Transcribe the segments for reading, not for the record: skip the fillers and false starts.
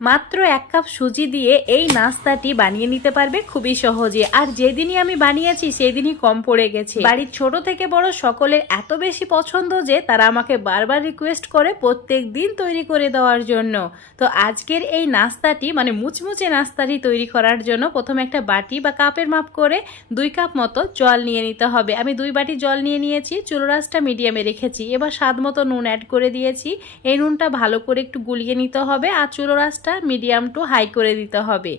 মাত্র 1 কাপ সুজি দিয়ে এই নাস্তাটি বানিয়ে নিতে পারবে খুবই সহজে। আর যেদিনই আমি বানিয়েছি সেদিনই কম পড়ে গেছে। বাড়ির ছোট থেকে বড় সকলের এত বেশি পছন্দ যে তারা আমাকে বারবার রিকোয়েস্ট করে প্রত্যেক দিন তৈরি করে দেওয়ার জন্য। তো আজকের এই নাস্তাটি মানে মুচমুচে নাস্তাটি তৈরি করার জন্য প্রথমে একটা বাটি বা কাপের মাপ করে 2 কাপ মতো জল নিয়ে নিতে হবে। আমি 2 বাটি জল নিয়ে নিয়েছি, চুলার আঁচটা মিডিয়ামে রেখেছি। এবার স্বাদ মতো নুন অ্যাড করে দিয়েছি। এই নুনটা ভালো করে একটু গুলিয়ে নিতে হবে আর চুলার আঁচটা মিডিয়াম টু হাই করে দিতে হবে।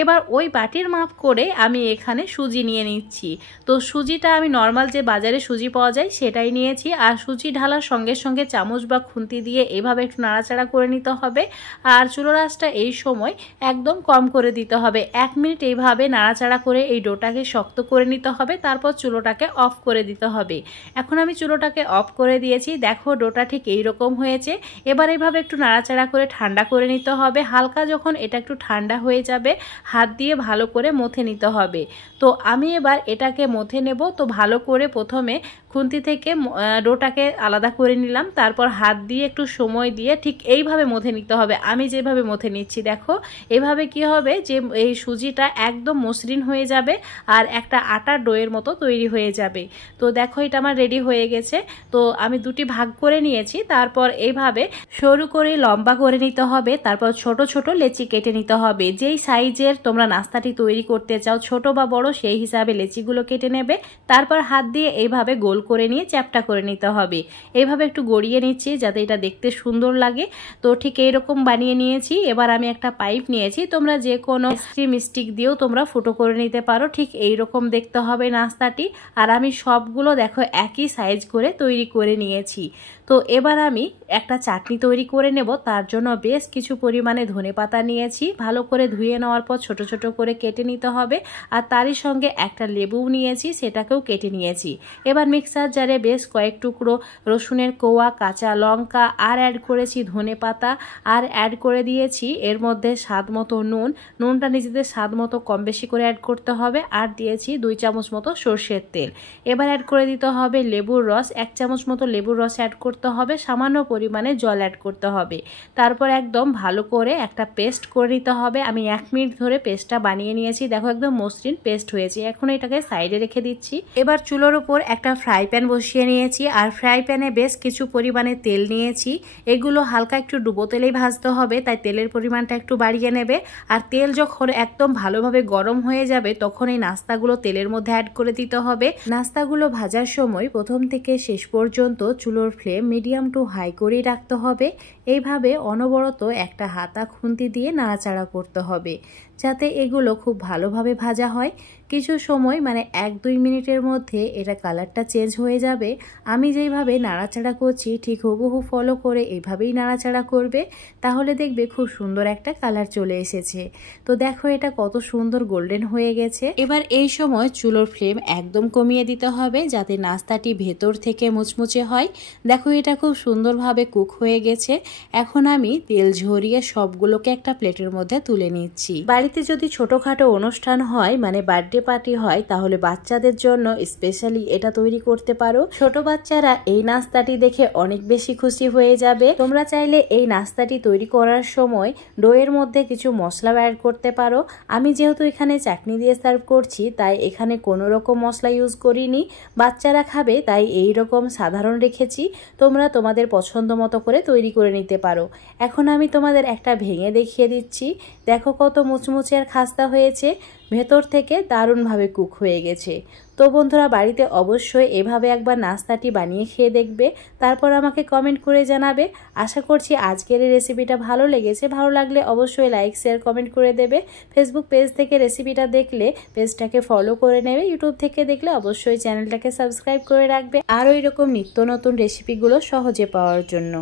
এবার ওই বাটির মাপ করে আমি এখানে সুজি নিয়ে নিচ্ছি। তো সুজিটা আমি নর্মাল যে বাজারে সুজি পাওয়া যায় সেটাই নিয়েছি। আর সুজি ঢালার সঙ্গে সঙ্গে চামচ বা খুন্তি দিয়ে এইভাবে একটু নাড়াচাড়া করে নিতে হবে। আর চুলার আঁচটা এই সময় একদম কম করে দিতে হবে। 1 মিনিট এইভাবে নাড়াচাড়া করে এই ডোটাকে শক্ত করে নিতে হবে, তারপর চুলোটাকে অফ করে দিতে হবে। এখন আমি চুলোটাকে অফ করে দিয়েছি। দেখো ডোটা ঠিক এইরকম হয়েছে। এবার এইভাবে একটু নাড়াচাড়া করে ঠান্ডা করে নিতে হবে। হালকা যখন এটা একটু ঠান্ডা হয়ে যাবে হাত দিয়ে ভালো করে মথে নিতে হবে। তো আমি এবার এটাকে মথে নেব। তো ভালো করে প্রথমে খুন্তি থেকে ডোটাকে আলাদা করে নিলাম, তারপর হাত দিয়ে একটু সময় দিয়ে ঠিক এইভাবে মথে নিতে হবে। আমি যেভাবে মথে নিচ্ছি দেখো, এভাবে কি হবে যে এই সুজিটা একদম মসৃণ হয়ে যাবে আর একটা আটার ডোয়ের মতো তৈরি হয়ে যাবে। তো দেখো এটা আমার রেডি হয়ে গেছে। তো আমি 2টি ভাগ করে নিয়েছি। তারপর এইভাবে সরু করে লম্বা করে নিতে হবে, তারপর ছোট ছোট লেচি কেটে নিতে হবে। যেই সাইজের তোমরা নাস্তাটি তৈরি করতে চাও ছোট বা বড় সেই হিসাবে লেচিগুলো কেটে নেবে। তারপর হাত দিয়ে এইভাবে গোল করে নিয়ে চ্যাপটা করে নিতে হবে। এইভাবে একটু গড়িয়ে নিচ্ছি যাতে এটা দেখতে সুন্দর লাগে। তো ঠিক এইরকম বানিয়ে নিয়েছি। এবার আমি একটা পাইপ নিয়েছি, তোমরা যে কোনো স্টিম স্টিক দিয়েও তোমরা ফুটো করে নিতে পারো। ঠিক এইরকম দেখতে হবে নাস্তাটি। আর আমি সবগুলো দেখো একই সাইজ করে তৈরি করে নিয়েছি। তো এবার আমি একটা চাটনি তৈরি করে নেব। তার জন্য বেশ কিছু পরিমাণে ধনেপাতা নিয়েছি। ভালো করে ধুয়ে নেওয়ার পর ছোট ছোট করে কেটে নিতে হবে। আর তারই সঙ্গে একটা লেবু নিয়েছি, সেটাকেও কেটে নিয়েছি। এবার মিক্সার জারে বেশ কয়েক টুকরো রসুনের কোয়া, কাঁচা লঙ্কা আর অ্যাড করেছি ধনেপাতা আর অ্যাড করে দিয়েছি এর মধ্যে স্বাদ মতো নুন। নুনটা নিজেদের স্বাদ মতো কম বেশি করে অ্যাড করতে হবে। আর দিয়েছি 2 চামচ মতো সর্ষের তেল। এবার অ্যাড করে দিতে হবে লেবুর রস। 1 চামচ মতো লেবুর রস অ্যাড করতে হবে, সামান্য পরিমাণে জল অ্যাড করতে হবে। তারপর একদম ভালো করে একটা পেস্ট করে নিতে হবে। আমি 1 মিনিট ধরে পেস্টটা বানিয়ে নিয়েছি। দেখো একদম মসৃণ পেস্ট হয়েছে। এখন এটাকে সাইডে রেখে দিচ্ছি। এবার চুলোর উপর একটা ফ্রাই প্যান বসিয়ে নিয়েছি আর ফ্রাই প্যানে বেশ কিছু পরিমাণে তেল নিয়েছি। এগুলো হালকা একটু ডুবো তেলেই ভাজতে হবে, তাই তেলের পরিমাণটা একটু বাড়িয়ে নেবে। আর তেল যখন একদম ভালোভাবে গরম হয়ে যাবে তখন এই নাস্তাগুলো তেলের মধ্যে অ্যাড করে দিতে হবে। নাস্তাগুলো ভাজার সময় প্রথম থেকে শেষ পর্যন্ত চুলোর ফ্লেম মিডিয়াম টু হাই করেই রাখতে হবে। এইভাবে অনবরত একটা হাতা খুন্তি দিয়ে নাড়াচাড়া করতে হবে যাতে এগুলো খুব ভালোভাবে ভাজা হয়। কিছু সময় মানে 1-2 মিনিটের মধ্যে এটা কালারটা চেঞ্জ হয়ে যাবে। আমি যেইভাবে নাড়াচাড়া করছি ঠিক হুবহু ফলো করে এইভাবেই নাড়াচাড়া করবে, তাহলে দেখবে খুব সুন্দর একটা কালার চলে এসেছে। তো দেখো এটা কত সুন্দর গোল্ডেন হয়ে গেছে। এবার এই সময় চুলোর ফ্লেম একদম কমিয়ে দিতে হবে যাতে নাস্তাটি ভেতর থেকে মুচমুচে হয়। দেখো এটা খুব সুন্দরভাবে কুক হয়ে গেছে। এখন আমি তেল ঝরিয়ে সবগুলোকে একটা প্লেটের মধ্যে তুলে নিচ্ছি। বাড়িতে যদি ছোটখাটো অনুষ্ঠান হয় মানে বার্থডে পার্টি হয় তাহলে বাচ্চাদের জন্য স্পেশালি এটা তৈরি করতে পারো। ছোট বাচ্চারা এই নাস্তাটি দেখে অনেক বেশি খুশি হয়ে যাবে। তোমরা চাইলে এই নাস্তাটি তৈরি করার সময় ডোয়ের মধ্যে কিছু মশলা অ্যাড করতে পারো। আমি যেহেতু এখানে চাটনি দিয়ে সার্ভ করছি তাই এখানে কোনো রকম মশলা ইউজ করিনি। বাচ্চারা খাবে তাই এই রকম সাধারণ রেখেছি। তোমরা তোমাদের পছন্দ মতো করে তৈরি করে নিতে পারো। এখন আমি তোমাদের একটা ভেঙে দেখিয়ে দিচ্ছি। দেখো কত মুচমুচে আর খাস্তা হয়েছে, ভেতর থেকে দারুণভাবে কুক হয়ে গেছে। তো বন্ধুরা বাড়িতে অবশ্যই এভাবে একবার নাস্তাটি বানিয়ে খেয়ে দেখবে, তারপর আমাকে কমেন্ট করে জানাবে। আশা করছি আজকের এই রেসিপিটা ভালো লেগেছে। ভালো লাগলে অবশ্যই লাইক শেয়ার কমেন্ট করে দেবে। ফেসবুক পেজ থেকে রেসিপিটা দেখলে পেজটাকে ফলো করে নেবে। ইউটিউব থেকে দেখলে অবশ্যই চ্যানেলটাকে সাবস্ক্রাইব করে রাখবে আরও এরকম নিত্য নতুন রেসিপিগুলো সহজে পাওয়ার জন্য।